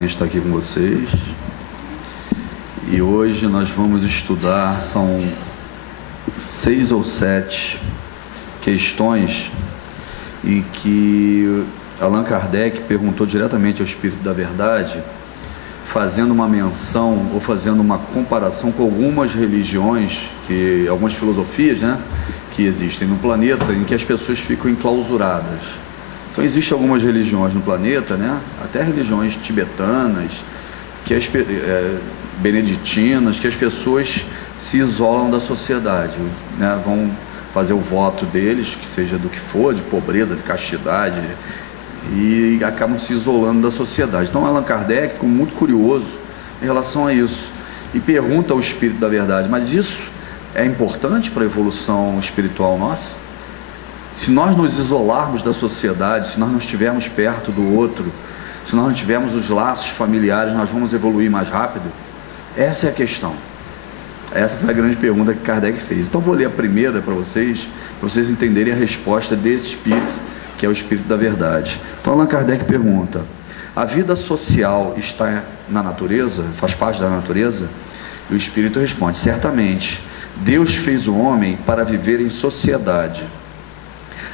Estar aqui com vocês, e hoje nós vamos estudar, são 6 ou 7 questões em que Allan Kardec perguntou diretamente ao Espírito da Verdade, fazendo uma menção ou fazendo uma comparação com algumas religiões, algumas filosofias, que existem no planeta, em que as pessoas ficam enclausuradas. Então existem algumas religiões no planeta, até religiões tibetanas, beneditinas, que as pessoas se isolam da sociedade, vão fazer o voto deles, que seja do que for, de pobreza, de castidade, e acabam se isolando da sociedade. Então Allan Kardec ficou muito curioso em relação a isso, e pergunta ao Espírito da Verdade: mas isso é importante para a evolução espiritual nossa? Se nós nos isolarmos da sociedade, se nós não estivermos perto do outro, se nós não tivermos os laços familiares, nós vamos evoluir mais rápido? Essa é a questão. Essa foi a grande pergunta que Kardec fez. Então vou ler a primeira para vocês entenderem a resposta desse Espírito, que é o Espírito da Verdade. Então Allan Kardec pergunta: a vida social está na natureza? Faz parte da natureza? E o Espírito responde: certamente. Deus fez o homem para viver em sociedade.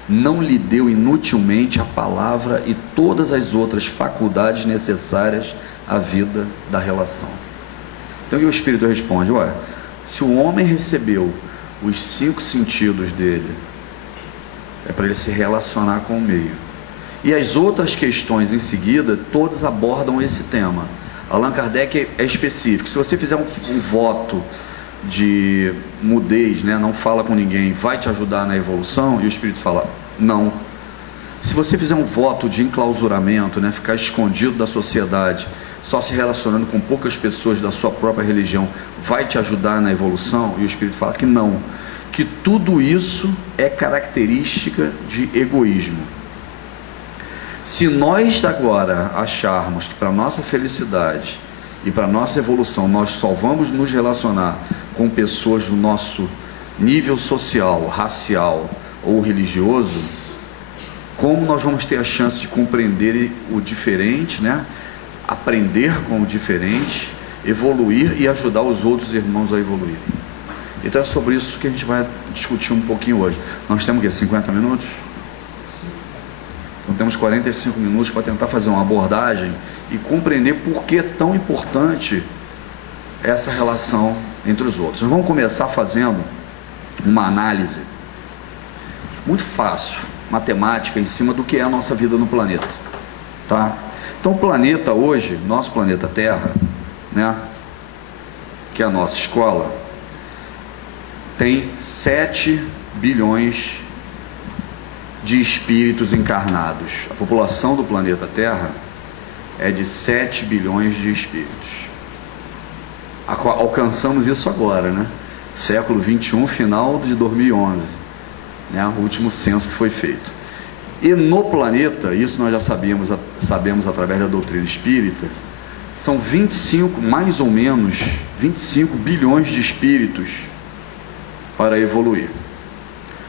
Não lhe deu inutilmente a palavra e todas as outras faculdades necessárias à vida da relação. Então o Espírito responde: se o homem recebeu os 5 sentidos dele, é para ele se relacionar com o meio. E as outras questões em seguida, todas abordam esse tema. Allan Kardec é específico. Se você fizer um voto de mudez, não fala com ninguém, vai te ajudar na evolução? E o Espírito fala: não. Se você fizer um voto de enclausuramento, ficar escondido da sociedade, só se relacionando com poucas pessoas da sua própria religião, vai te ajudar na evolução? E o Espírito fala que não, que tudo isso é característica de egoísmo. Se nós agora acharmos que para nossa felicidade e para nossa evolução nós só vamos nos relacionar com pessoas do nosso nível social, racial ou religioso, como nós vamos ter a chance de compreender o diferente, aprender com o diferente, evoluir e ajudar os outros irmãos a evoluir? Então é sobre isso que a gente vai discutir um pouquinho hoje. Nós temos 50 minutos? Então temos 45 minutos para tentar fazer uma abordagem e compreender por que é tão importante essa relação entre os outros. Nós vamos começar fazendo uma análise muito fácil, matemática, em cima do que é a nossa vida no planeta, Então o planeta hoje, nosso planeta Terra, que é a nossa escola, tem 7 bilhões de espíritos encarnados. A população do planeta Terra é de 7 bilhões de espíritos. Alcançamos isso agora, século 21, final de 2011, o último censo que foi feito. E no planeta, isso nós já sabemos através da doutrina espírita, são 25, mais ou menos 25 bilhões de espíritos para evoluir.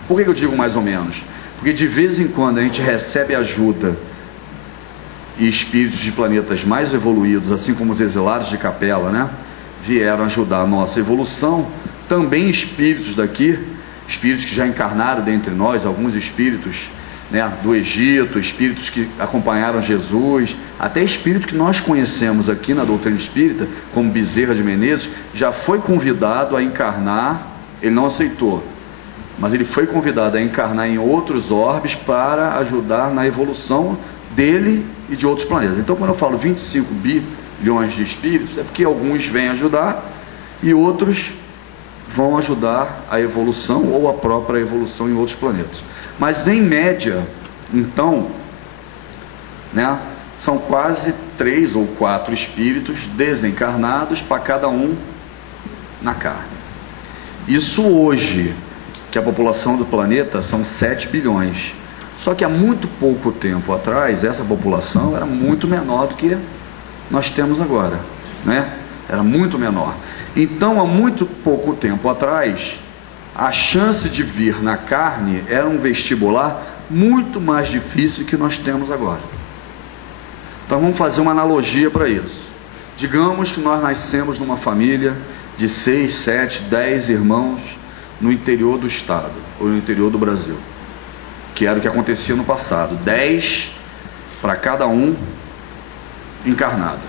Por que eu digo mais ou menos? Porque de vez em quando a gente recebe ajuda e espíritos de planetas mais evoluídos, assim como os exilados de Capela, vieram ajudar a nossa evolução. Também espíritos daqui, espíritos que já encarnaram dentre nós, alguns espíritos do Egito, espíritos que acompanharam Jesus, até espírito que nós conhecemos aqui na doutrina espírita, como Bezerra de Menezes, já foi convidado a encarnar. Ele não aceitou, mas ele foi convidado a encarnar em outros orbes para ajudar na evolução dele e de outros planetas. Então quando eu falo 25 bilhões de espíritos, é porque alguns vêm ajudar e outros vão ajudar a evolução ou a própria evolução em outros planetas. Mas em média, então, são quase 3 ou 4 espíritos desencarnados para cada um na carne. Isso hoje, que a população do planeta são 7 bilhões. Só que há muito pouco tempo atrás, essa população era muito menor do que nós temos agora, Era muito menor. Então, há muito pouco tempo atrás, a chance de vir na carne era um vestibular muito mais difícil que nós temos agora. Então vamos fazer uma analogia para isso. Digamos que nós nascemos numa família de 6, 7, 10 irmãos no interior do estado, ou no interior do Brasil, que era o que acontecia no passado, 10 para cada um encarnado,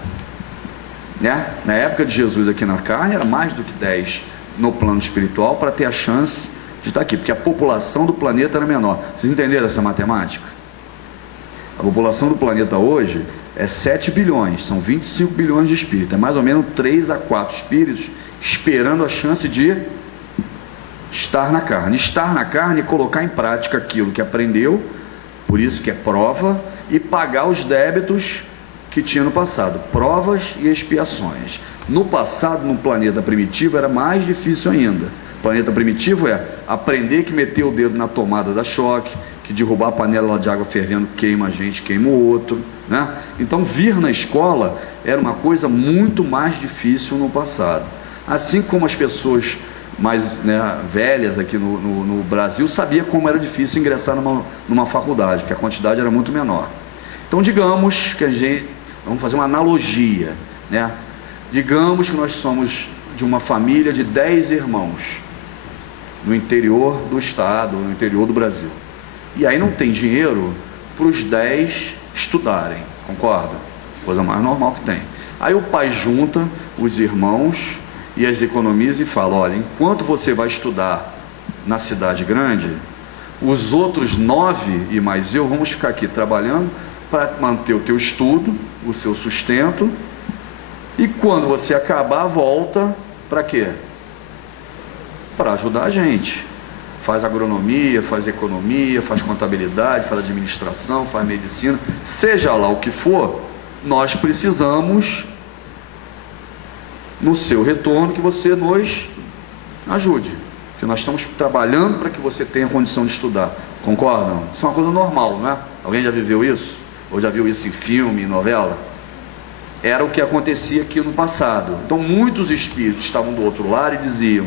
né? Na época de Jesus aqui na carne era mais do que 10 no plano espiritual, para ter a chance de estar aqui, porque a população do planeta era menor. Vocês entenderam essa matemática? A população do planeta hoje é 7 bilhões, são 25 bilhões de espíritos, é mais ou menos 3 a 4 espíritos esperando a chance de estar na carne. Estar na carne é colocar em prática aquilo que aprendeu, por isso que é prova, e pagar os débitos que tinha no passado, provas e expiações. No passado, no planeta primitivo, era mais difícil ainda. O planeta primitivo é aprender que meter o dedo na tomada da choque, que derrubar a panela de água fervendo queima a gente, queima o outro, né? Então vir na escola era uma coisa muito mais difícil no passado. Assim como as pessoas mais, né, velhas aqui no Brasil sabiam como era difícil ingressar numa faculdade, porque a quantidade era muito menor. Então digamos que vamos fazer uma analogia, né? Digamos que nós somos de uma família de 10 irmãos no interior do estado, no interior do Brasil. E aí não tem dinheiro para os 10 estudarem, concorda? Coisa mais normal que tem. Aí o pai junta os irmãos e as economiza e fala: olha, enquanto você vai estudar na cidade grande, os outros 9 e mais eu vamos ficar aqui trabalhando para manter o teu estudo, o seu sustento, e quando você acabar, volta para quê? Para ajudar a gente. Faz agronomia, faz economia, faz contabilidade, faz administração, faz medicina, seja lá o que for, nós precisamos, no seu retorno, que você nos ajude, que nós estamos trabalhando para que você tenha condição de estudar. Concordam? Isso é uma coisa normal, não é? Alguém já viveu isso? Ou já viu isso em filme, em novela? Era o que acontecia aqui no passado. Então muitos espíritos estavam do outro lado e diziam: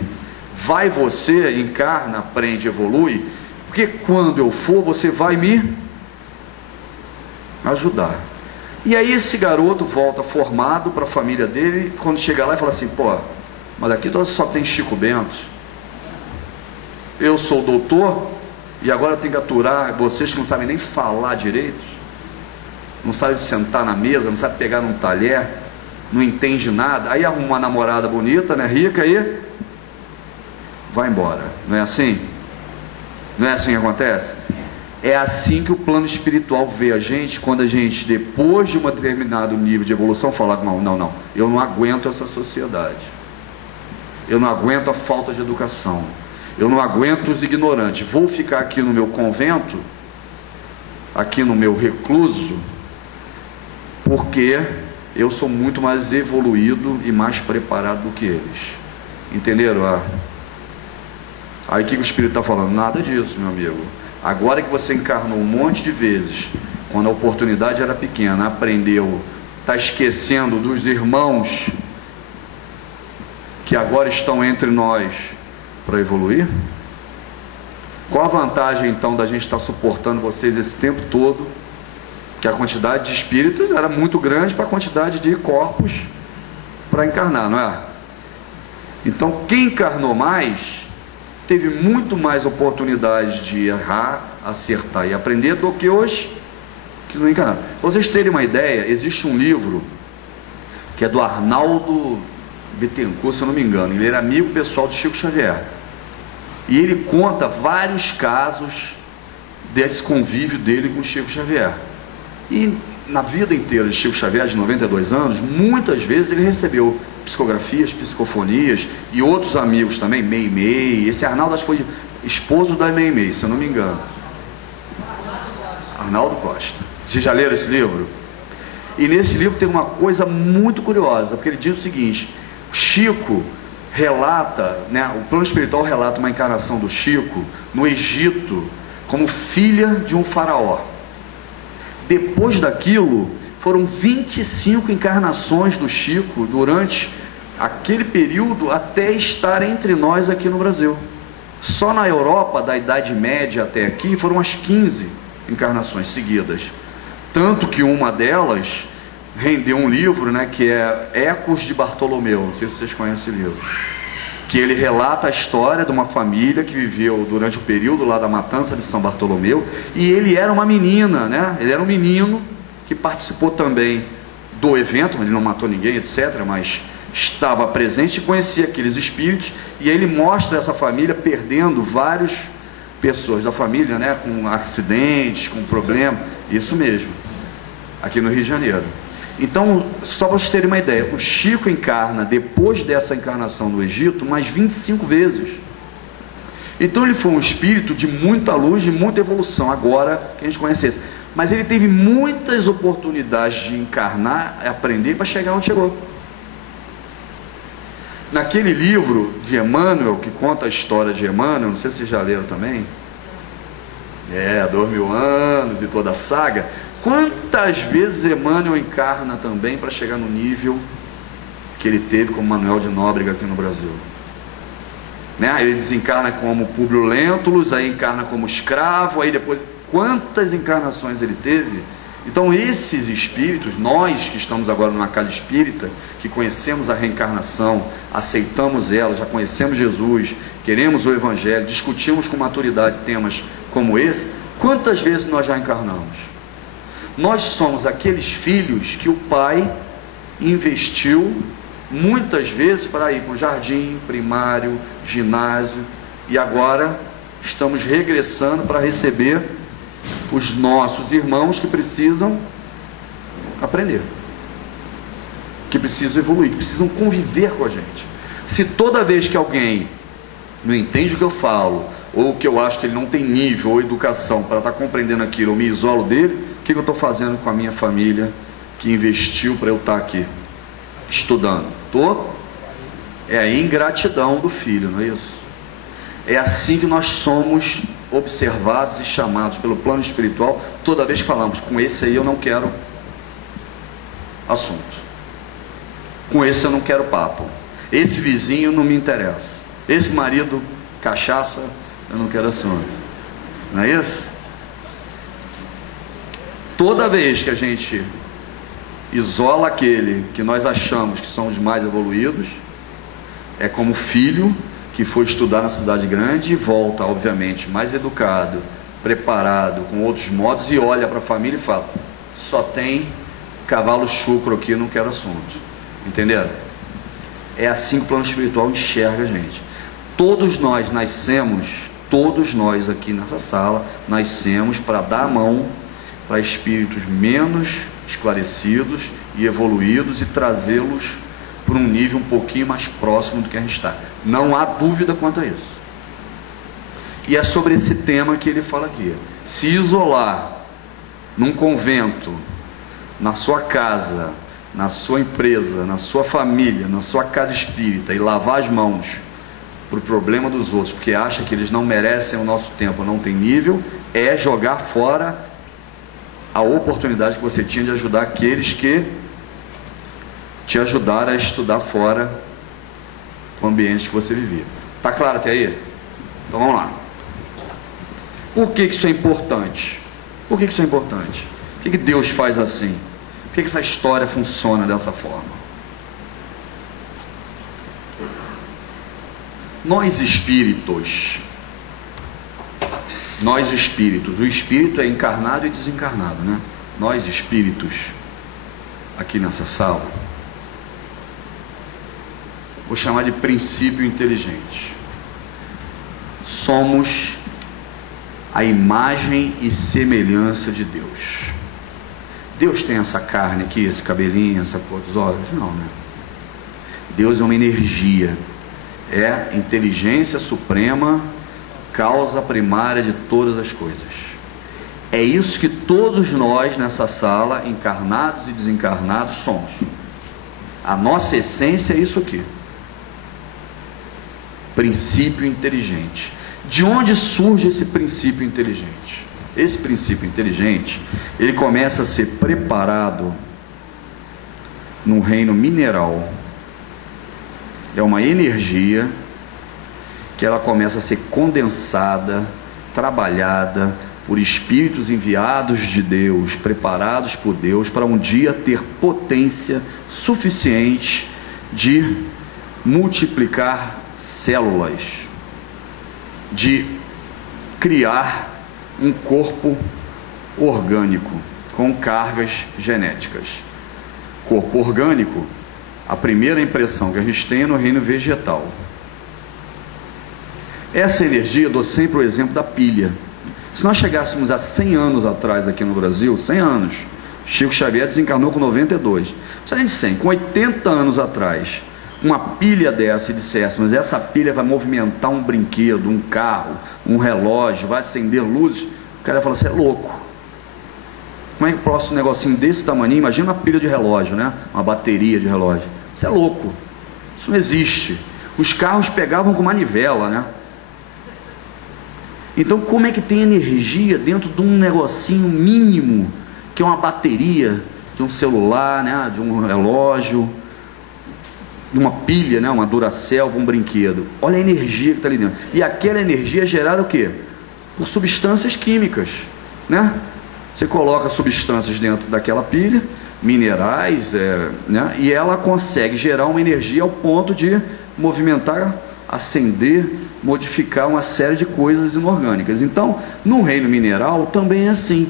vai você, encarna, aprende, evolui, porque quando eu for, você vai me ajudar. E aí esse garoto volta formado para a família dele, quando chega lá e fala assim: pô, mas aqui só tem Chico Bento, eu sou doutor, e agora eu tenho que aturar vocês que não sabem nem falar direito, não sabem sentar na mesa, não sabem pegar num talher, não entende nada. Aí arruma uma namorada bonita, né, rica, e vai embora. Não é assim? Não é assim que acontece? É assim que o plano espiritual vê a gente, quando a gente, depois de um determinado nível de evolução, fala: não, eu não aguento essa sociedade, eu não aguento a falta de educação, eu não aguento os ignorantes, vou ficar aqui no meu convento, aqui no meu recluso, porque eu sou muito mais evoluído e mais preparado do que eles. Entenderam? Aí o que o Espírito está falando? Nada disso, meu amigo. Agora que você encarnou um monte de vezes, quando a oportunidade era pequena, aprendeu, está esquecendo dos irmãos que agora estão entre nós para evoluir? Qual a vantagem então da gente estar suportando vocês esse tempo todo? Que a quantidade de espíritos era muito grande para a quantidade de corpos para encarnar, não é? Então quem encarnou mais teve muito mais oportunidades de errar, acertar e aprender do que hoje que não encarnaram. Para vocês terem uma ideia, existe um livro que é do Arnaldo Bittencourt, se eu não me engano. Ele era amigo pessoal de Chico Xavier, e ele conta vários casos desse convívio dele com Chico Xavier. E na vida inteira de Chico Xavier, de 92 anos, muitas vezes ele recebeu psicografias, psicofonias, e outros amigos também, Meimei. Esse Arnaldo acho que foi esposo da Meimei, se eu não me engano. Arnaldo Costa. Vocês já leram esse livro? E nesse livro tem uma coisa muito curiosa, porque ele diz o seguinte: Chico relata, né, o plano espiritual relata uma encarnação do Chico no Egito como filha de um faraó. Depois daquilo, foram 25 encarnações do Chico durante aquele período até estar entre nós aqui no Brasil. Só na Europa, da Idade Média até aqui, foram as 15 encarnações seguidas. Tanto que uma delas rendeu um livro, né, que é Ecos de Bartolomeu, não sei se vocês conhecem esse livro, que ele relata a história de uma família que viveu durante o período lá da matança de São Bartolomeu, e ele era uma menina, né, ele era um menino que participou também do evento, ele não matou ninguém, etc., mas estava presente e conhecia aqueles espíritos, e aí ele mostra essa família perdendo várias pessoas da família, né, com acidentes, com problemas, isso mesmo, aqui no Rio de Janeiro. Então, só para vocês terem uma ideia, o Chico encarna, depois dessa encarnação no Egito, mais 25 vezes. Então ele foi um espírito de muita luz, de muita evolução, agora que a gente conhece esse. Mas ele teve muitas oportunidades de encarnar, aprender, para chegar onde chegou. Naquele livro de Emmanuel, que conta a história de Emmanuel, não sei se vocês já leram também, 2000 anos e toda a saga, quantas vezes Emmanuel encarna também para chegar no nível que ele teve como Manuel de Nóbrega aqui no Brasil, né? Ele desencarna como Públio Lentulus, aí encarna como escravo, aí depois, quantas encarnações ele teve? Então esses espíritos, nós que estamos agora numa casa espírita, que conhecemos a reencarnação, aceitamos ela, já conhecemos Jesus, queremos o Evangelho, discutimos com maturidade temas como esse, quantas vezes nós já encarnamos? Nós somos aqueles filhos que o pai investiu muitas vezes para ir para o jardim, primário, ginásio, e agora estamos regressando para receber os nossos irmãos que precisam aprender, que precisam evoluir, que precisam conviver com a gente. Se toda vez que alguém não entende o que eu falo, ou que eu acho que ele não tem nível ou educação para estar compreendendo aquilo, eu me isolo dele, o que eu estou fazendo com a minha família que investiu para eu estar aqui estudando? É a ingratidão do filho, não é isso? É assim que nós somos observados e chamados pelo plano espiritual toda vez que falamos, com esse aí eu não quero assunto, com esse eu não quero papo, esse vizinho não me interessa, esse marido cachaça eu não quero assunto, não é isso? Toda vez que a gente isola aquele que nós achamos que são os mais evoluídos, é como filho que foi estudar na cidade grande e volta, obviamente, mais educado, preparado, com outros modos, e olha para a família e fala, só tem cavalo chucro aqui, não quero assunto. Entenderam? É assim que o plano espiritual enxerga a gente. Todos nós nascemos, todos nós aqui nessa sala, nascemos para dar a mão para espíritos menos esclarecidos e evoluídos e trazê-los para um nível um pouquinho mais próximo do que a gente está. Não há dúvida quanto a isso. E é sobre esse tema que ele fala aqui. Se isolar num convento, na sua casa, na sua empresa, na sua família, na sua casa espírita, e lavar as mãos para o problema dos outros, porque acha que eles não merecem o nosso tempo, não tem nível, é jogar fora a oportunidade que você tinha de ajudar aqueles que te ajudaram a estudar fora o ambiente que você vivia. Tá claro até aí? Então vamos lá. Por que isso é importante? Por que isso é importante? Por que Deus faz assim? Por que essa história funciona dessa forma? Nós espíritos, o espírito é encarnado e desencarnado, né? Nós espíritos, aqui nessa sala, vou chamar de princípio inteligente. Somos a imagem e semelhança de Deus. Deus tem essa carne aqui, esse cabelinho, essa cor dos olhos? Não, né? Deus é uma energia, é inteligência suprema, causa primária de todas as coisas. É isso que todos nós nessa sala, encarnados e desencarnados, somos. A nossa essência é isso aqui. Princípio inteligente. De onde surge esse princípio inteligente? Esse princípio inteligente, ele começa a ser preparado no reino mineral. É uma energia que ela começa a ser condensada, trabalhada, por espíritos enviados de Deus, preparados por Deus para um dia ter potência suficiente de multiplicar células, de criar um corpo orgânico com cargas genéticas. Corpo orgânico, a primeira impressão que a gente tem é no reino vegetal. Essa energia, eu dou sempre o exemplo da pilha. Se nós chegássemos a 100 anos atrás aqui no Brasil, 100 anos, Chico Xavier desencarnou com 92. Se a gente 100, com 80 anos atrás, uma pilha dessa e disséssemos, essa pilha vai movimentar um brinquedo, um carro, um relógio, vai acender luzes, o cara ia falar, você é louco. Como é que próximo negocinho desse tamanho, imagina uma pilha de relógio, né? Uma bateria de relógio. Você é louco. Isso não existe. Os carros pegavam com manivela, né? Então, como é que tem energia dentro de um negocinho mínimo, que é uma bateria de um celular, né, de um relógio, de uma pilha, né, uma Duracell, um brinquedo? Olha a energia que está ali dentro. E aquela energia é gerada o quê? Por substâncias químicas, né? Você coloca substâncias dentro daquela pilha, minerais, né, e ela consegue gerar uma energia ao ponto de movimentar, acender, modificar uma série de coisas inorgânicas. Então, no reino mineral também é assim.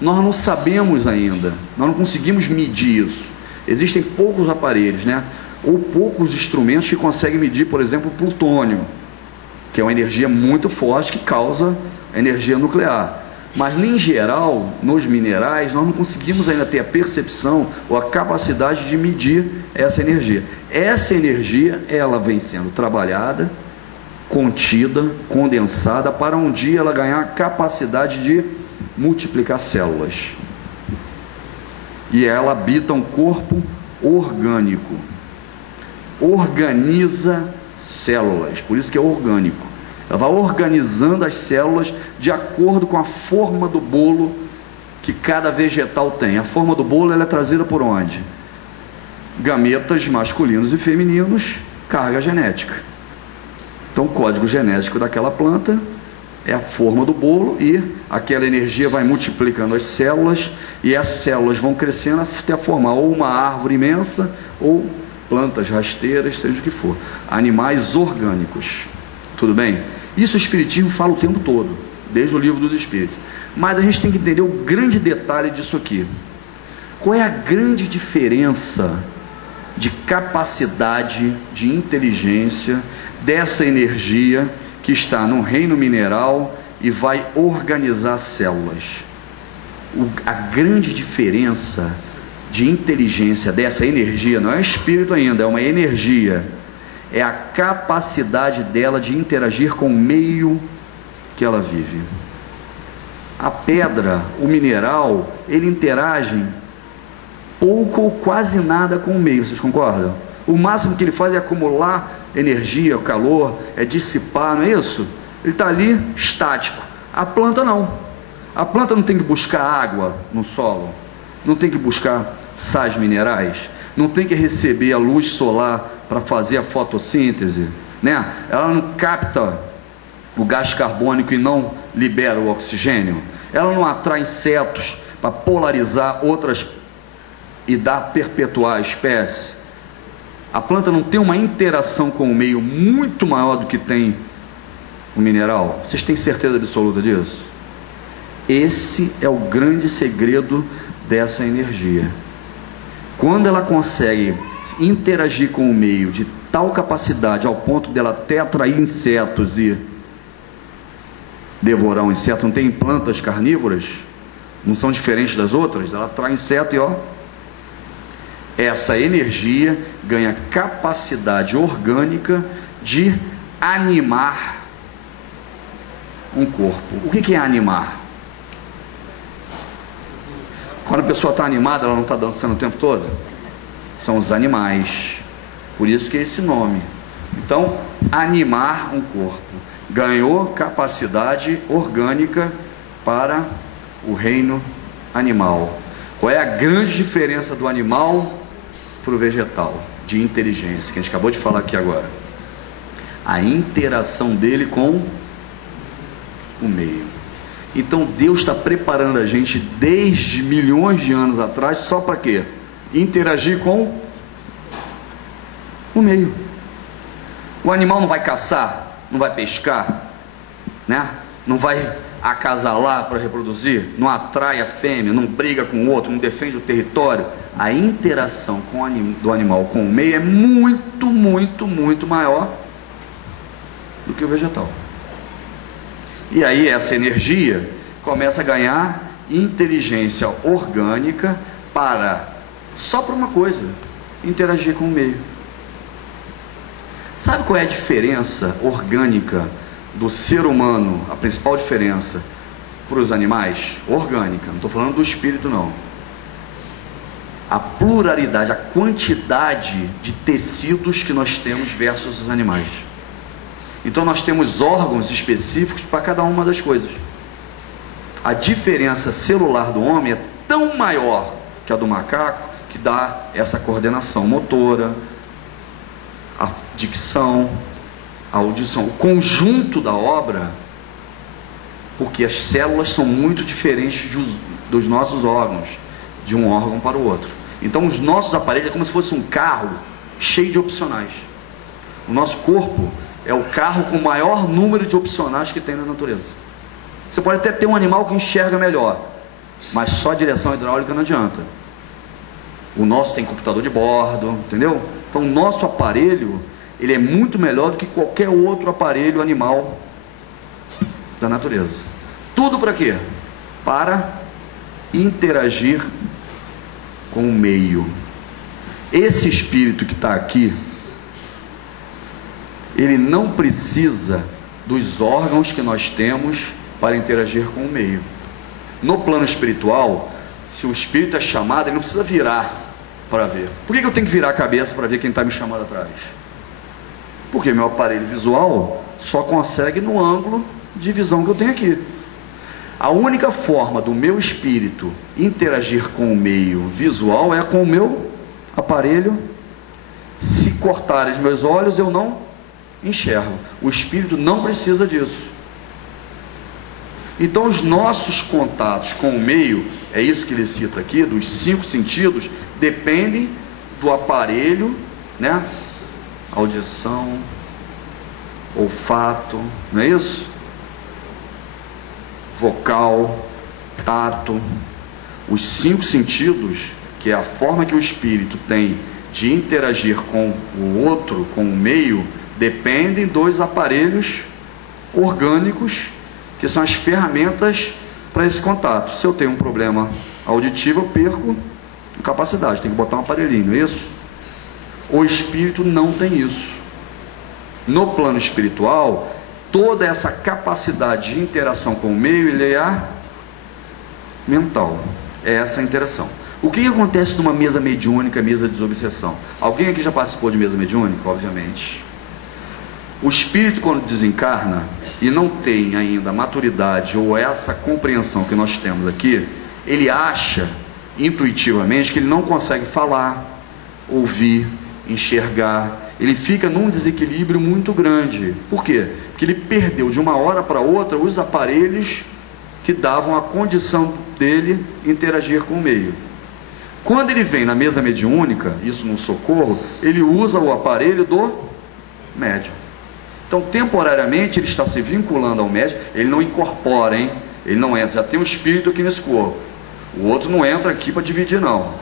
Nós não sabemos ainda, nós não conseguimos medir isso. Existem poucos aparelhos, né? Ou poucos instrumentos que conseguem medir, por exemplo, o plutônio, que é uma energia muito forte que causa energia nuclear. Mas, em geral, nos minerais, nós não conseguimos ainda ter a percepção ou a capacidade de medir essa energia. Essa energia, ela vem sendo trabalhada, contida, condensada, para um dia ela ganhar a capacidade de multiplicar células. E ela habita um corpo orgânico. Organiza células, por isso que é orgânico. Ela vai organizando as células de acordo com a forma do bolo que cada vegetal tem. A forma do bolo, ela é trazida por onde? Gametas masculinos e femininos, carga genética. Então, o código genético daquela planta é a forma do bolo, e aquela energia vai multiplicando as células, e as células vão crescendo até formar ou uma árvore imensa, ou plantas rasteiras, seja o que for. Animais orgânicos. Tudo bem? Isso o Espiritismo fala o tempo todo, desde o Livro dos Espíritos. Mas a gente tem que entender o grande detalhe disso aqui. Qual é a grande diferença de capacidade, de inteligência dessa energia que está no reino mineral e vai organizar células? A grande diferença de inteligência dessa energia, não é espírito ainda, é uma energia, é a capacidade dela de interagir com o meio que ela vive. A pedra, o mineral, ele interage pouco ou quase nada com o meio, vocês concordam? O máximo que ele faz é acumular energia, calor, é dissipar, não é isso? Ele está ali estático. A planta não. A planta não tem que buscar água no solo, não tem que buscar sais minerais, não tem que receber a luz solar para fazer a fotossíntese, né? Ela não capta o gás carbônico e não libera o oxigênio. Ela não atrai insetos para polarizar outras e dar perpetuar a espécie. A planta não tem uma interação com o meio muito maior do que tem o mineral. Vocês têm certeza absoluta disso? Esse é o grande segredo dessa energia. Quando ela consegue interagir com o meio de tal capacidade ao ponto dela até atrair insetos e devorar um inseto, não tem plantas carnívoras, não são diferentes das outras, ela atrai inseto e ó, essa energia ganha capacidade orgânica de animar um corpo. O que é animar? Quando a pessoa está animada, ela não está dançando o tempo todo? São os animais, por isso que é esse nome. Então, animar um corpo. Ganhou capacidade orgânica para o reino animal. Qual é a grande diferença do animal para o vegetal? De inteligência, que a gente acabou de falar aqui agora. A interação dele com o meio. Então Deus está preparando a gente desde milhões de anos atrás, só para quê? Interagir com o meio. O animal não vai caçar, não vai pescar, né? Não vai acasalar para reproduzir, não atrai a fêmea, não briga com o outro, não defende o território. A interação do animal com o meio é muito, muito, muito maior do que o vegetal. E aí essa energia começa a ganhar inteligência orgânica só para uma coisa: interagir com o meio. Sabe qual é a diferença orgânica do ser humano, a principal diferença para os animais? Orgânica, não estou falando do espírito não. A pluralidade, a quantidade de tecidos que nós temos versus os animais. Então nós temos órgãos específicos para cada uma das coisas. A diferença celular do homem é tão maior que a do macaco, que dá essa coordenação motora, a dicção, a audição, o conjunto da obra, porque as células são muito diferentes dos nossos órgãos, de um órgão para o outro. Então os nossos aparelhos é como se fosse um carro cheio de opcionais. O nosso corpo é o carro com o maior número de opcionais que tem na natureza. Você pode até ter um animal que enxerga melhor, mas só direção hidráulica não adianta. O nosso tem computador de bordo, entendeu? Então o nosso aparelho, ele é muito melhor do que qualquer outro aparelho animal da natureza. Tudo para quê? Para interagir com o meio. Esse espírito que está aqui, ele não precisa dos órgãos que nós temos para interagir com o meio. No plano espiritual, se o espírito é chamado, ele não precisa virar para ver. Por que eu tenho que virar a cabeça para ver quem está me chamando atrás? Porque meu aparelho visual só consegue no ângulo de visão que eu tenho aqui. A única forma do meu espírito interagir com o meio visual é com o meu aparelho. Se cortarem os meus olhos, eu não enxergo. O espírito não precisa disso. Então os nossos contatos com o meio, é isso que ele cita aqui, dos 5 sentidos, dependem do aparelho, né? Audição, olfato, não é isso? Vocal, tato. Os 5 sentidos, que é a forma que o espírito tem de interagir com o outro, com o meio, dependem dos aparelhos orgânicos, que são as ferramentas para esse contato. Se eu tenho um problema auditivo, eu perco capacidade, tem que botar um aparelhinho, não é isso? O espírito não tem isso. No plano espiritual, toda essa capacidade de interação com o meio, ele é mental. É essa a interação. O que acontece numa mesa mediúnica, mesa de desobsessão? Alguém aqui já participou de mesa mediúnica? Obviamente. O espírito, quando desencarna e não tem ainda a maturidade ou essa compreensão que nós temos aqui, ele acha intuitivamente que ele não consegue falar, ouvir, enxergar. Ele fica num desequilíbrio muito grande. Por quê? Porque ele perdeu de uma hora para outra os aparelhos que davam a condição dele interagir com o meio. Quando ele vem na mesa mediúnica, isso no socorro, ele usa o aparelho do médium. Então, temporariamente, ele está se vinculando ao médium. Ele não incorpora, hein? Ele não entra. Já tem um espírito aqui nesse corpo. O outro não entra aqui para dividir, não.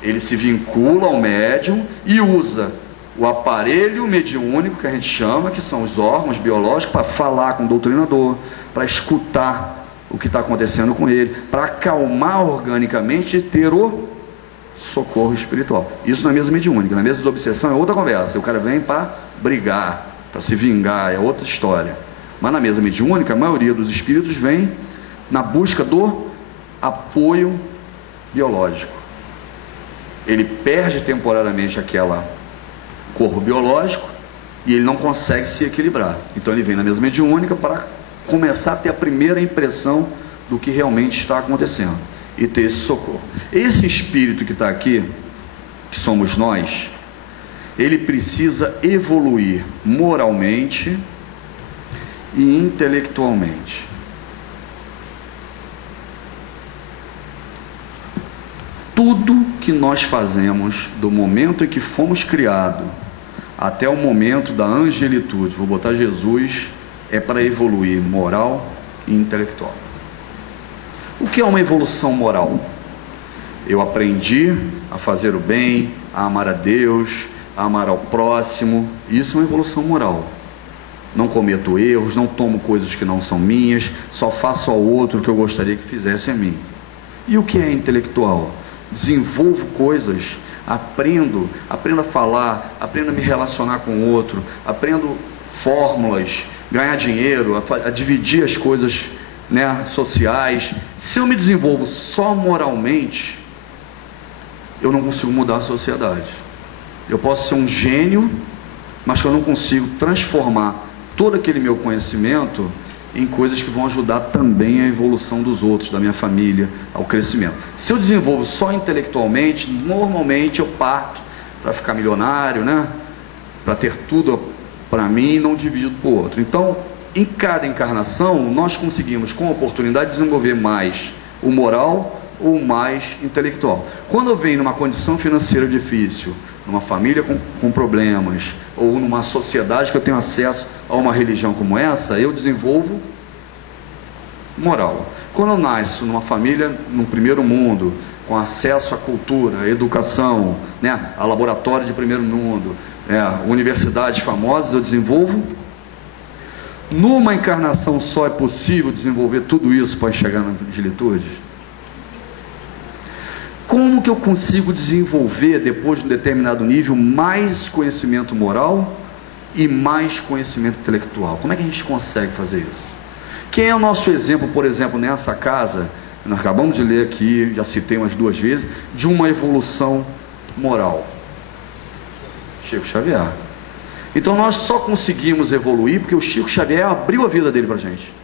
Ele se vincula ao médium e usa o aparelho mediúnico, que a gente chama, que são os órgãos biológicos, para falar com o doutrinador, para escutar o que está acontecendo com ele, para acalmar organicamente e ter o socorro espiritual. Isso na mesa mediúnica. Na mesa de obsessão é outra conversa. O cara vem para brigar, para se vingar, é outra história. Mas na mesa mediúnica, a maioria dos espíritos vem na busca do apoio biológico. Ele perde temporariamente aquele corpo biológico e ele não consegue se equilibrar. Então ele vem na mesa mediúnica para começar a ter a primeira impressão do que realmente está acontecendo e ter esse socorro. Esse espírito que está aqui, que somos nós, ele precisa evoluir moralmente e intelectualmente. tudo que nós fazemos, do momento em que fomos criados até o momento da angelitude, vou botar Jesus, é para evoluir moral e intelectual. O que é uma evolução moral? Eu aprendi a fazer o bem, a amar a Deus, a amar ao próximo. Isso é uma evolução moral. Não cometo erros, não tomo coisas que não são minhas, só faço ao outro o que eu gostaria que fizesse a mim. E o que é intelectual? Desenvolvo coisas, aprendo a falar, aprendo a me relacionar com o outro, aprendo fórmulas, ganhar dinheiro, a dividir as coisas, né, sociais. Se eu me desenvolvo só moralmente, eu não consigo mudar a sociedade. Eu posso ser um gênio, mas eu não consigo transformar todo aquele meu conhecimento em coisas que vão ajudar também a evolução dos outros, da minha família, ao crescimento. Se eu desenvolvo só intelectualmente, normalmente eu parto para ficar milionário, né? Para ter tudo para mim e não dividido para o outro. Então, em cada encarnação, nós conseguimos, com a oportunidade, desenvolver mais o moral ou mais intelectual. Quando eu venho numa condição financeira difícil, numa família com problemas, ou numa sociedade que eu tenho acesso a uma religião como essa, eu desenvolvo moral. Quando eu nasço numa família no primeiro mundo, com acesso à cultura, à educação, né, a laboratório de primeiro mundo, universidades famosas, eu desenvolvo. Numa encarnação só é possível desenvolver tudo isso para chegar na angelitude? Como que eu consigo desenvolver, depois de um determinado nível, mais conhecimento moral e mais conhecimento intelectual? Como é que a gente consegue fazer isso? Quem é o nosso exemplo, por exemplo, nessa casa? Nós acabamos de ler aqui, já citei umas 2 vezes, de uma evolução moral. Chico Xavier. Então nós só conseguimos evoluir porque o Chico Xavier abriu a vida dele para a gente.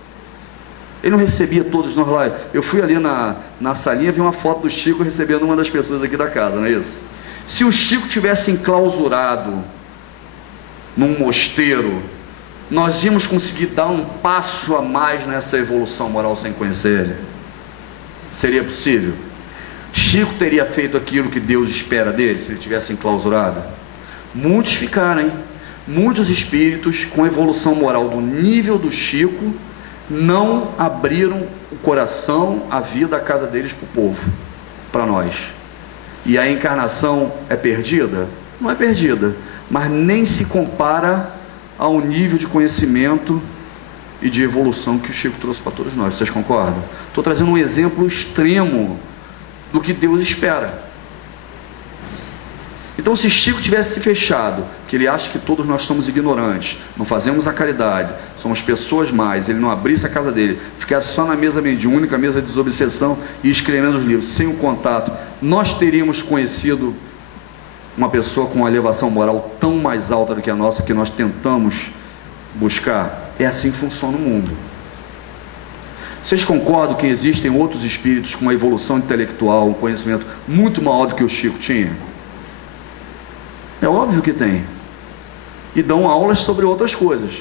Ele não recebia todos nós lá. Eu fui ali na salinha, vi uma foto do Chico recebendo uma das pessoas aqui da casa, não é isso? Se o Chico tivesse enclausurado num mosteiro, nós íamos conseguir dar um passo a mais nessa evolução moral sem conhecer ele? Seria possível? Chico teria feito aquilo que Deus espera dele, se ele tivesse enclausurado? Muitos ficaram, hein? Muitos espíritos com evolução moral do nível do Chico não abriram o coração, a vida, a casa deles para o povo, para nós. E a encarnação é perdida? Não é perdida, mas nem se compara ao nível de conhecimento e de evolução que o Chico trouxe para todos nós. Vocês concordam? Estou trazendo um exemplo extremo do que Deus espera. Então, se Chico tivesse se fechado, que ele acha que todos nós somos ignorantes, não fazemos a caridade, somos pessoas mais, ele não abrisse a casa dele, ficasse só na mesa mediúnica, mesa de desobsessão e escrevendo os livros, sem o contato, nós teríamos conhecido uma pessoa com uma elevação moral tão mais alta do que a nossa, que nós tentamos buscar? É assim que funciona o mundo. Vocês concordam que existem outros espíritos com uma evolução intelectual, um conhecimento muito maior do que o Chico tinha? É óbvio que tem. E dão aulas sobre outras coisas.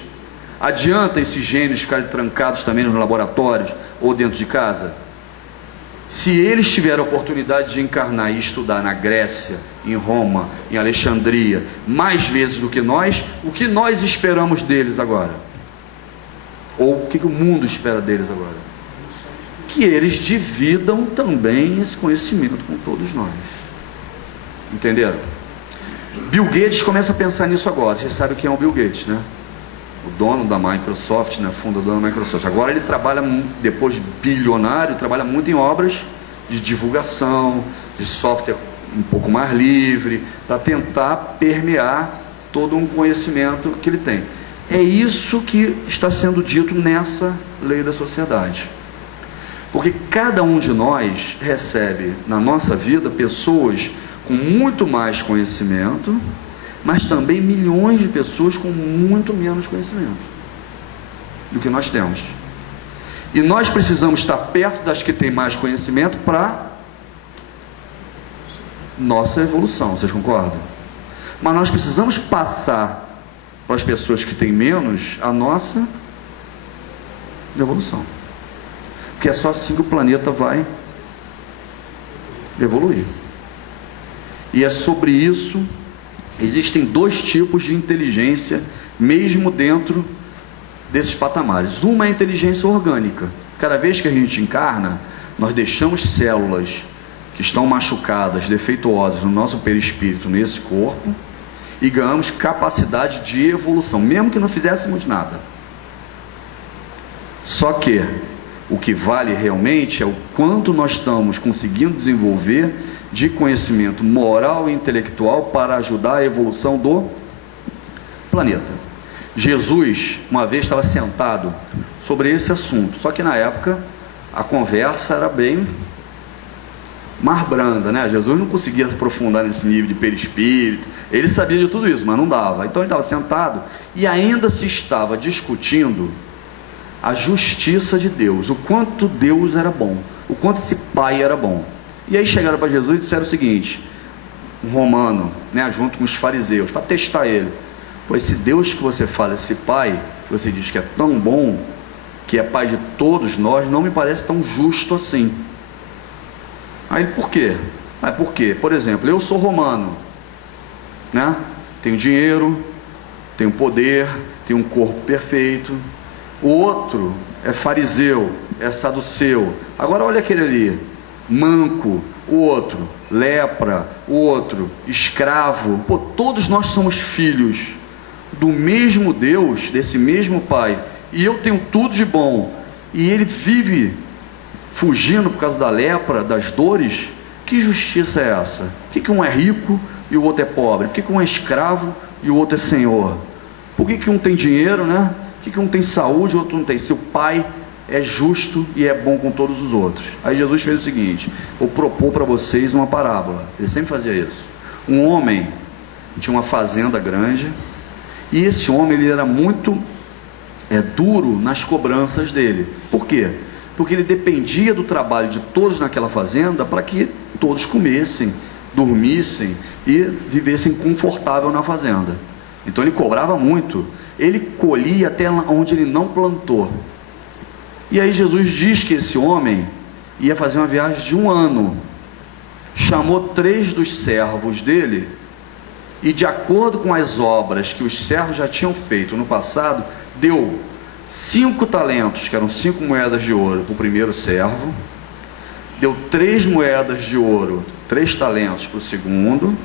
Adianta esses gênios ficarem trancados também nos laboratórios ou dentro de casa? Se eles tiveram a oportunidade de encarnar e estudar na Grécia, em Roma, em Alexandria, mais vezes do que nós, o que nós esperamos deles agora? Ou o que o mundo espera deles agora? Que eles dividam também esse conhecimento com todos nós. Entenderam? Bill Gates começa a pensar nisso agora. Vocês sabem quem é o Bill Gates, né? O dono da Microsoft, né? Fundador da Microsoft. Agora ele trabalha, depois de bilionário, trabalha muito em obras de divulgação, de software um pouco mais livre, para tentar permear todo um conhecimento que ele tem. É isso que está sendo dito nessa lei da sociedade. Porque cada um de nós recebe na nossa vida pessoas com muito mais conhecimento, mas também milhões de pessoas com muito menos conhecimento do que nós temos. E nós precisamos estar perto das que têm mais conhecimento para nossa evolução, vocês concordam? Mas nós precisamos passar para as pessoas que têm menos a nossa evolução, porque é só assim que o planeta vai evoluir. E é sobre isso, existem dois tipos de inteligência, mesmo dentro desses patamares. Uma é a inteligência orgânica. Cada vez que a gente encarna, nós deixamos células que estão machucadas, defeituosas no nosso perispírito, nesse corpo, e ganhamos capacidade de evolução, mesmo que não fizéssemos nada. Só que o que vale realmente é o quanto nós estamos conseguindo desenvolver de conhecimento moral e intelectual para ajudar a evolução do planeta. Jesus, uma vez, estava sentado sobre esse assunto, só que na época a conversa era bem mais branda, né? Jesus não conseguia se aprofundar nesse nível de perispírito, ele sabia de tudo isso, mas não dava. Então ele estava sentado e ainda se estava discutindo a justiça de Deus, o quanto Deus era bom, o quanto esse pai era bom. E aí chegaram para Jesus e disseram o seguinte, um romano, né, junto com os fariseus, para testar ele: pois esse Deus que você fala, esse pai que você diz que é tão bom, que é pai de todos nós, não me parece tão justo assim. Aí por quê? Por quê? Por exemplo, eu sou romano, né? Tenho dinheiro, tenho poder, tenho um corpo perfeito. O outro é fariseu, é saduceu. Agora olha aquele ali, manco. O outro, lepra. O outro, escravo. Pô, todos nós somos filhos do mesmo Deus, desse mesmo Pai. E eu tenho tudo de bom. E ele vive fugindo por causa da lepra, das dores. Que justiça é essa? Por que um é rico e o outro é pobre? Por que um é escravo e o outro é senhor? Por que um tem dinheiro, né? Por que um tem saúde e o outro não tem? Se o pai é justo e é bom com todos os outros. Aí Jesus fez o seguinte: vou propor para vocês uma parábola. Ele sempre fazia isso. Um homem tinha uma fazenda grande, e esse homem ele era muito duro nas cobranças dele. Por quê? Porque ele dependia do trabalho de todos naquela fazenda para que todos comessem, dormissem e vivessem confortável na fazenda. Então ele cobrava muito. Ele colhia até onde ele não plantou. E aí Jesus diz que esse homem ia fazer uma viagem de 1 ano. Chamou 3 dos servos dele e, de acordo com as obras que os servos já tinham feito no passado, deu 5 talentos, que eram 5 moedas de ouro, para o primeiro servo. Deu 3 moedas de ouro, 3 talentos para o segundo,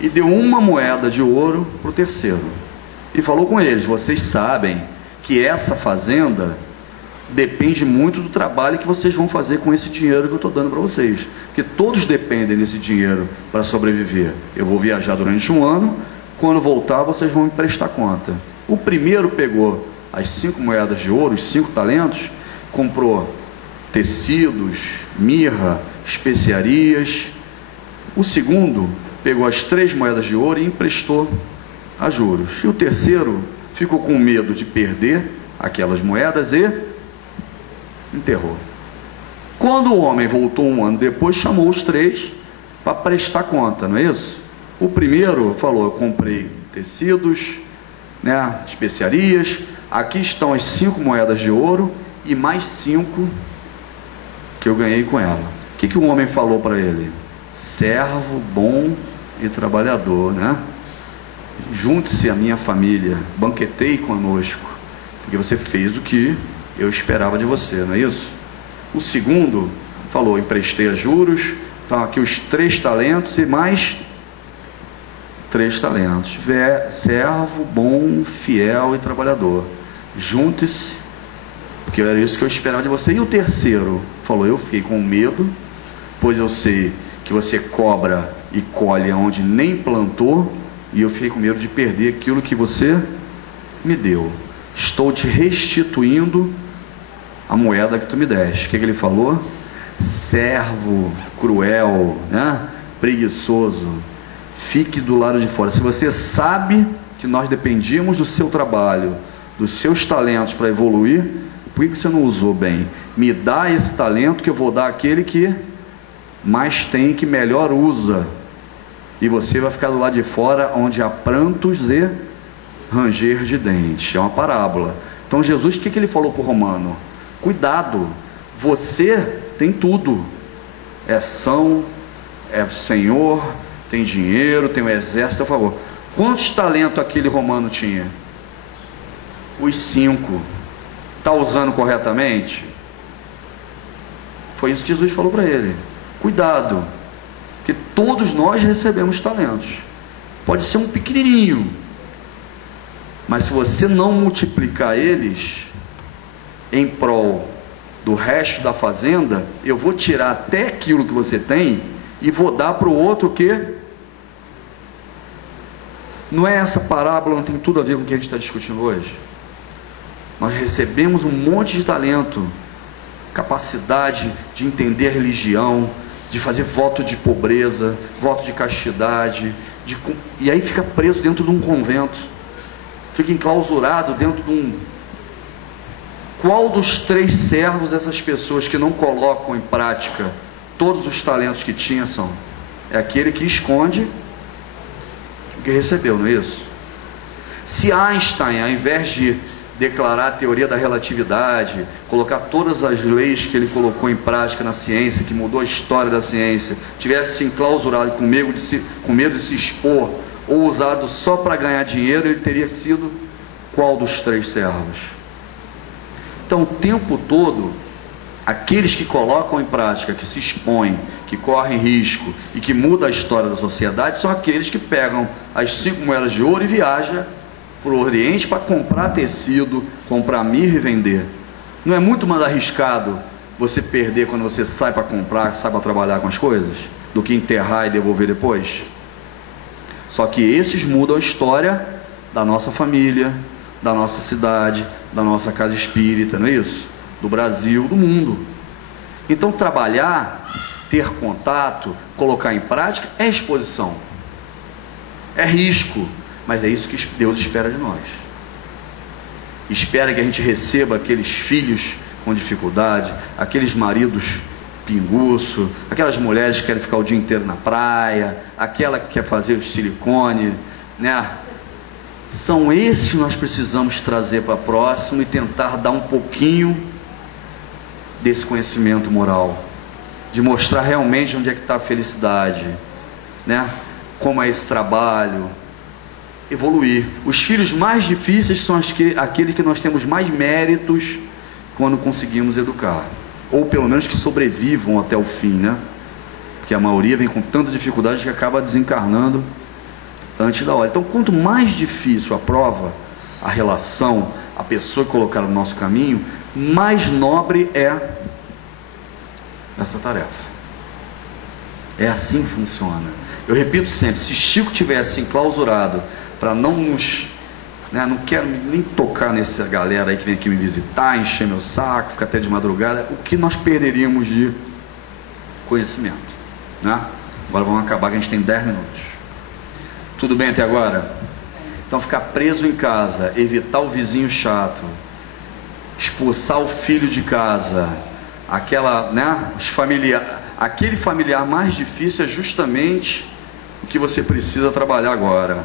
e deu 1 moeda de ouro para o terceiro. E falou com eles: vocês sabem que essa fazenda depende muito do trabalho que vocês vão fazer com esse dinheiro que eu estou dando para vocês, porque todos dependem desse dinheiro para sobreviver. Eu vou viajar durante 1 ano, quando voltar vocês vão me prestar conta. O primeiro pegou as 5 moedas de ouro, os 5 talentos, comprou tecidos, mirra, especiarias. O segundo pegou as 3 moedas de ouro e emprestou a juros. E o terceiro ficou com medo de perder aquelas moedas e enterrou. Quando o homem voltou 1 ano depois, chamou os 3 para prestar conta, não é isso? O primeiro falou: eu comprei tecidos, né, especiarias, aqui estão as 5 moedas de ouro e mais 5 que eu ganhei com ela. O que o homem falou para ele? Servo bom e trabalhador, né? Junte-se à minha família, banquetei conosco, porque você fez o que eu esperava de você, não é isso? O segundo falou: emprestei a juros, estão aqui os 3 talentos e mais 3 talentos. Servo bom, fiel e trabalhador, junte-se, porque era isso que eu esperava de você. E o terceiro falou: eu fiquei com medo, pois eu sei que você cobra e colhe onde nem plantou, e eu fiquei com medo de perder aquilo que você me deu. Estou te restituindo a moeda que tu me deste. O que ele falou? Servo cruel, né? Preguiçoso, fique do lado de fora. Se você sabe que nós dependíamos do seu trabalho, dos seus talentos para evoluir, por que você não usou bem? Me dá esse talento que eu vou dar àquele que mais tem, que melhor usa, e você vai ficar do lado de fora, onde há prantos e ranger de dentes. É uma parábola. Então Jesus, o que ele falou para o romano? Cuidado, você tem tudo, é são, é senhor, tem dinheiro, tem um exército a favor. Quantos talentos aquele romano tinha? Os 5. Está usando corretamente? Foi isso que Jesus falou para ele. Cuidado, que todos nós recebemos talentos. Pode ser um pequenininho, mas se você não multiplicar eles em prol do resto da fazenda, eu vou tirar até aquilo que você tem e vou dar para o outro que não é essa parábola, não tem tudo a ver com o que a gente está discutindo hoje. Nós recebemos um monte de talento, capacidade de entender a religião, de fazer voto de pobreza, voto de castidade, e aí fica preso dentro de um convento, fica enclausurado dentro de um... Qual dos 3 servos essas pessoas que não colocam em prática todos os talentos que tinham são? É aquele que esconde o que recebeu, não é isso? Se Einstein, ao invés de declarar a teoria da relatividade, colocar todas as leis que ele colocou em prática na ciência, que mudou a história da ciência, tivesse se enclausurado com medo de se expor, ou usado só para ganhar dinheiro, ele teria sido qual dos 3 servos? Então, o tempo todo, aqueles que colocam em prática, que se expõem, que correm risco e que mudam a história da sociedade, são aqueles que pegam as 5 moedas de ouro e viajam para o Oriente para comprar tecido, comprar mirra e vender. Não é muito mais arriscado você perder quando você sai para comprar, sai para trabalhar com as coisas, do que enterrar e devolver depois? Só que esses mudam a história da nossa família, da nossa cidade, da nossa casa espírita, não é isso? Do Brasil, do mundo. Então, trabalhar, ter contato, colocar em prática é exposição, é risco, mas é isso que Deus espera de nós. Espera que a gente receba aqueles filhos com dificuldade, aqueles maridos pinguço, aquelas mulheres que querem ficar o dia inteiro na praia, aquela que quer fazer o silicone, né? São esses que nós precisamos trazer para próximo e tentar dar um pouquinho desse conhecimento moral, de mostrar realmente onde é que está a felicidade, né? Como é esse trabalho, evoluir. Os filhos mais difíceis são aqueles que nós temos mais méritos quando conseguimos educar, ou pelo menos que sobrevivam até o fim, né? Porque a maioria vem com tanta dificuldade que acaba desencarnando antes da hora. Então, quanto mais difícil a prova, a relação, a pessoa que colocar no nosso caminho, mais nobre é essa tarefa. É assim que funciona. Eu repito sempre, se Chico tivesse enclausurado para não nos... né, não quero nem tocar nessa galera aí que vem aqui me visitar, encher meu saco, ficar até de madrugada, o que nós perderíamos de conhecimento, né? Agora vamos acabar que a gente tem 10 minutos. Tudo bem até agora? Então, ficar preso em casa, evitar o vizinho chato, expulsar o filho de casa, aquela, né, aquele familiar mais difícil é justamente o que você precisa trabalhar agora.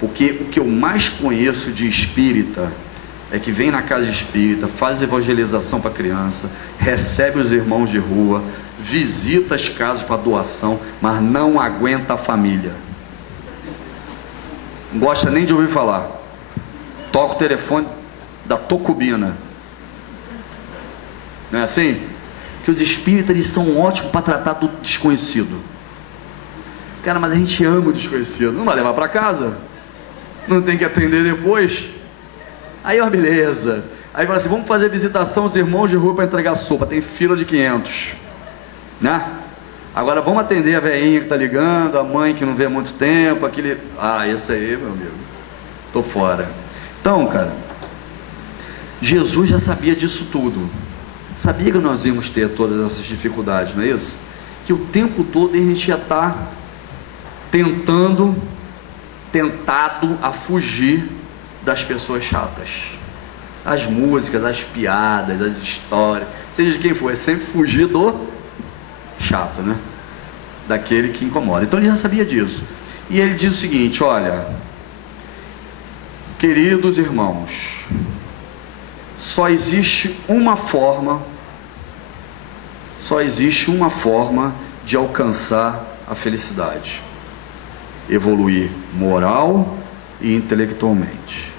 Porque o que eu mais conheço de espírita é que vem na casa espírita, faz evangelização para criança, recebe os irmãos de rua, visita as casas para doação, mas não aguenta a família. Não gosta nem de ouvir falar. Toca o telefone da Tocubina. Não é assim? Que os espíritas, eles são ótimos para tratar do desconhecido. Cara, mas a gente ama o desconhecido. Não vai levar para casa? Não tem que atender depois? Aí, ó, beleza. Aí fala assim, vamos fazer visitação aos irmãos de rua para entregar sopa. Tem fila de 500, né? Agora vamos atender a velhinha que está ligando, a mãe que não vê há muito tempo, aquele... Ah, esse aí, meu amigo, tô fora. Então, cara, Jesus já sabia disso tudo. Sabia que nós íamos ter todas essas dificuldades, não é isso? Que o tempo todo a gente ia estar tentado a fugir das pessoas chatas. As músicas, as piadas, as histórias, seja de quem for, é sempre fugir do chato, né? Daquele que incomoda. Então ele já sabia disso. E ele diz o seguinte, olha, queridos irmãos, só existe uma forma de alcançar a felicidade, evoluir moral e intelectualmente.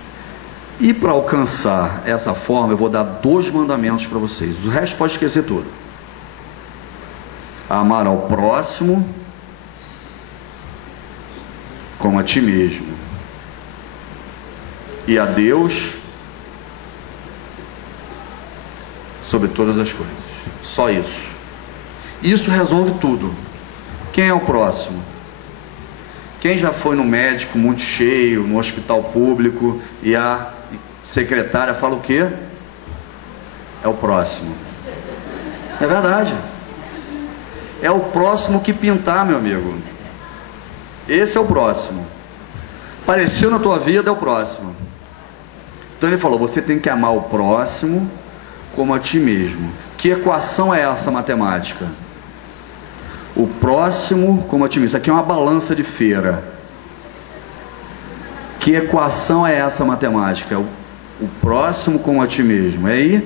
E para alcançar essa forma, eu vou dar 2 mandamentos para vocês. O resto pode esquecer tudo. Amar ao próximo como a ti mesmo. E a Deus sobre todas as coisas. Só isso. Isso resolve tudo. Quem é o próximo? Quem já foi no médico muito cheio, no hospital público, e a secretária fala o quê? É o próximo. É verdade. É o próximo que pintar, meu amigo. Esse é o próximo. Apareceu na tua vida, é o próximo. Então ele falou, você tem que amar o próximo como a ti mesmo. Que equação é essa matemática? O próximo como a ti mesmo. Isso aqui é uma balança de feira. Que equação é essa matemática? O próximo como a ti mesmo. É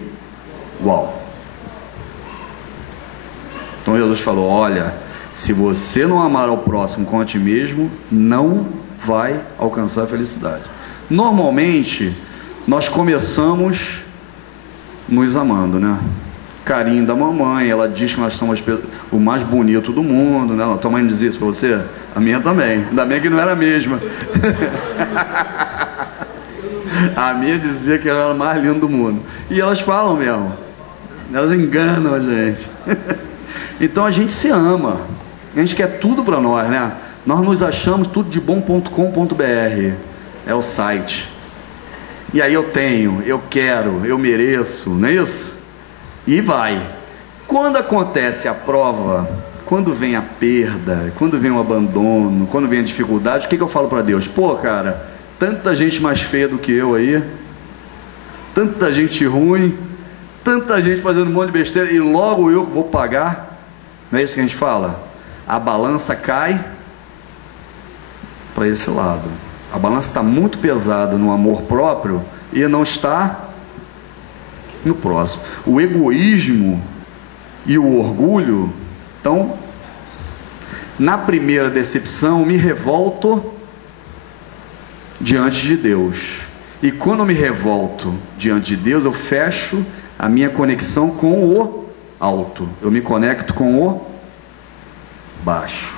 igual. Então Jesus falou, olha, se você não amar ao próximo como a ti mesmo, não vai alcançar a felicidade. Normalmente, nós começamos nos amando, né? Carinho da mamãe, ela diz que nós somos o mais bonito do mundo, né? A tua mãe dizia isso pra você? A minha também, ainda bem que não era a mesma. A minha dizia que eu era o mais lindo do mundo. E elas falam mesmo, elas enganam a gente. Então a gente se ama, a gente quer tudo para nós, né? Nós nos achamos tudo de bom.com.br, é o site. E aí eu tenho, eu quero, eu mereço, não é isso? E vai. Quando acontece a prova, quando vem a perda, quando vem o abandono, quando vem a dificuldade, o que eu falo para Deus? Pô, cara, tanta gente mais feia do que eu aí, tanta gente ruim, tanta gente fazendo um monte de besteira, e logo eu vou pagar. Não é isso que a gente fala? A balança cai para esse lado. A balança está muito pesada no amor próprio e não está no próximo. O egoísmo e o orgulho. Então, na primeira decepção, me revolto diante de Deus. E quando eu me revolto diante de Deus, eu fecho a minha conexão com o alto. Eu me conecto com o baixo.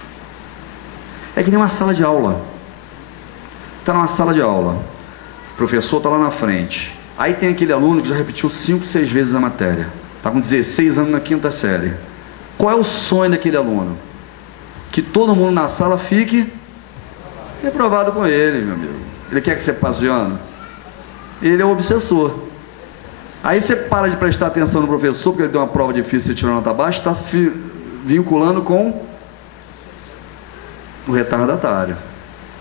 É que nem uma sala de aula. Está numa sala de aula, o professor está lá na frente, aí tem aquele aluno que já repetiu 5, 6 vezes a matéria, está com 16 anos na 5ª série. Qual é o sonho daquele aluno? Que todo mundo na sala fique reprovado com ele, meu amigo. Ele quer que você passe de ano? Ele é o obsessor. Aí você para de prestar atenção no professor, porque ele deu uma prova difícil e tirou nota baixa, está se vinculando com o retardatário,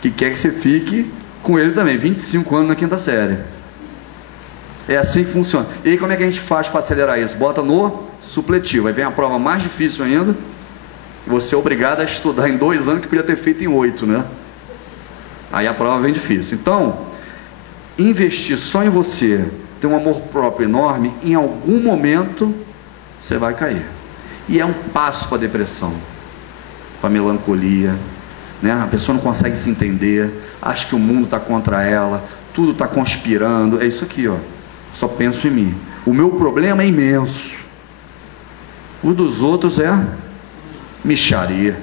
que quer que você fique com ele também, 25 anos na 5ª série. É assim que funciona. E aí como é que a gente faz para acelerar isso? Bota no supletivo, aí vem a prova mais difícil ainda, você é obrigado a estudar em 2 anos, que podia ter feito em 8, né? Aí a prova vem difícil. Então, investir só em você, ter um amor próprio enorme, em algum momento você vai cair. E é um passo para a depressão, para a melancolia, né? A pessoa não consegue se entender, acha que o mundo está contra ela, tudo está conspirando. É isso aqui, ó. Só penso em mim. O meu problema é imenso. O dos outros é mixaria.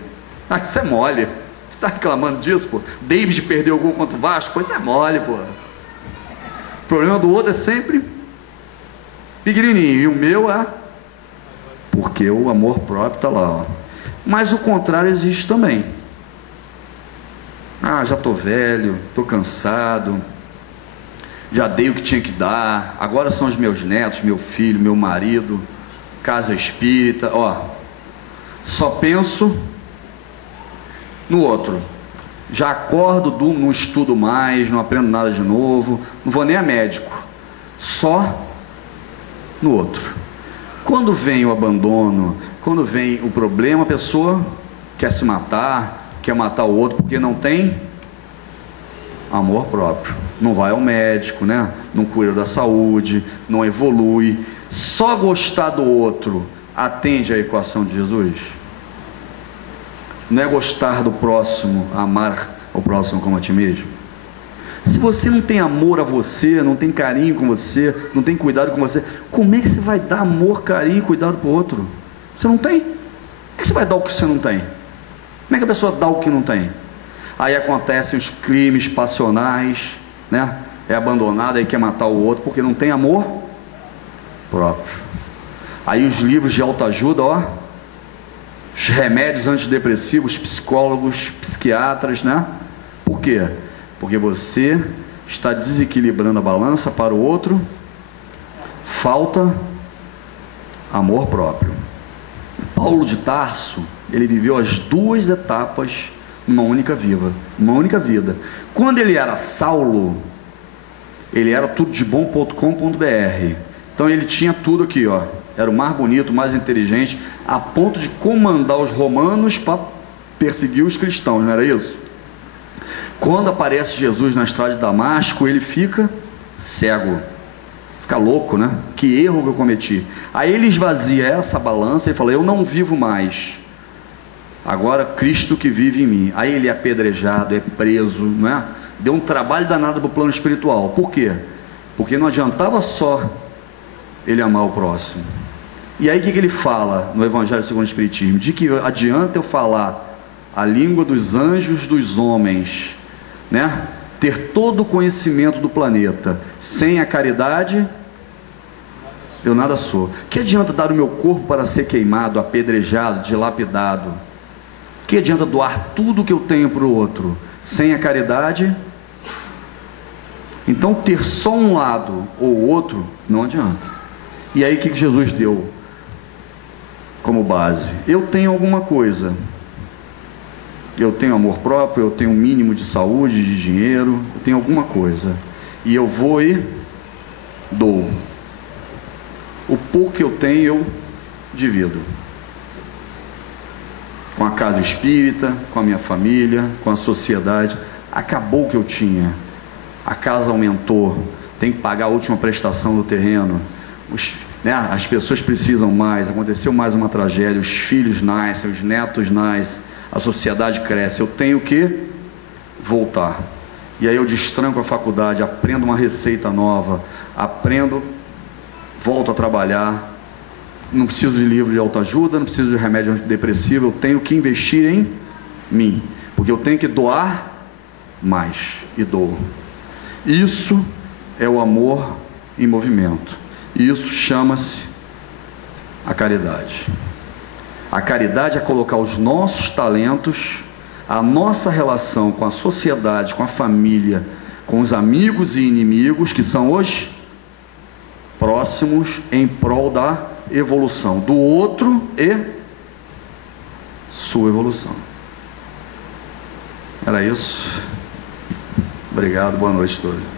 Ah, isso é mole. Você está reclamando disso, pô? David perdeu o gol contra o Vasco? Pois é mole, pô. O problema do outro é sempre pequenininho. E o meu é porque o amor próprio está lá, ó. Mas o contrário existe também. Ah, já estou velho, estou cansado, já dei o que tinha que dar, agora são os meus netos, meu filho, meu marido, casa espírita, ó, só penso no outro. Já acordo, durmo, não estudo mais, não aprendo nada de novo, não vou nem a médico, só no outro. Quando vem o abandono, quando vem o problema, a pessoa quer se matar, quer matar o outro porque não tem amor próprio, não vai ao médico, né? Não cuida da saúde, não evolui. Só gostar do outro atende à equação de Jesus? Não é gostar do próximo, amar o próximo como a ti mesmo? Se você não tem amor a você, não tem carinho com você, não tem cuidado com você, como é que você vai dar amor, carinho e cuidado para o outro? Você não tem? Como é que você vai dar o que você não tem? Como é que a pessoa dá o que não tem? Aí acontecem os crimes passionais, né? É abandonado, aí quer matar o outro porque não tem amor próprio. Aí os livros de autoajuda, ó, os remédios antidepressivos, psicólogos, psiquiatras, né? Por quê? Porque você está desequilibrando a balança para o outro, falta amor próprio. Paulo de Tarso, ele viveu as duas etapas numa única vida. Quando ele era Saulo, ele era tudodebom.com.br. Então ele tinha tudo aqui, ó. Era o mais bonito, o mais inteligente, a ponto de comandar os romanos para perseguir os cristãos, não era isso? Quando aparece Jesus na estrada de Damasco, ele fica cego, fica louco, né? Que erro que eu cometi. Aí ele esvazia essa balança e fala: eu não vivo mais, agora Cristo que vive em mim. Aí ele é apedrejado, é preso, não é? Deu um trabalho danado para o plano espiritual. Por quê? Porque não adiantava só ele amar o próximo. E aí o que ele fala no Evangelho segundo o Espiritismo? De que adianta eu falar a língua dos anjos, dos homens, né? Ter todo o conhecimento do planeta, sem a caridade eu nada sou. Que adianta dar o meu corpo para ser queimado, apedrejado, dilapidado? Que adianta doar tudo que eu tenho para o outro, sem a caridade? Então ter só um lado ou outro não adianta. E aí o que Jesus deu como base? Eu tenho alguma coisa, eu tenho amor próprio, eu tenho um mínimo de saúde, de dinheiro, eu tenho alguma coisa, e eu vou e dou. O pouco que eu tenho eu divido com a casa espírita, com a minha família, com a sociedade. Acabou o que eu tinha, a casa aumentou, tem que pagar a última prestação do terreno, as pessoas precisam mais, aconteceu mais uma tragédia, os filhos nascem, os netos nascem, a sociedade cresce, eu tenho que voltar. E aí eu destranco a faculdade, aprendo uma receita nova, volto a trabalhar, não preciso de livro de autoajuda, não preciso de remédio antidepressivo, eu tenho que investir em mim, porque eu tenho que doar mais, e dou. Isso é o amor em movimento. Isso chama-se a caridade. A caridade é colocar os nossos talentos, a nossa relação com a sociedade, com a família, com os amigos e inimigos, que são os próximos, em prol da evolução do outro e sua evolução. Era isso. Obrigado, boa noite a todos.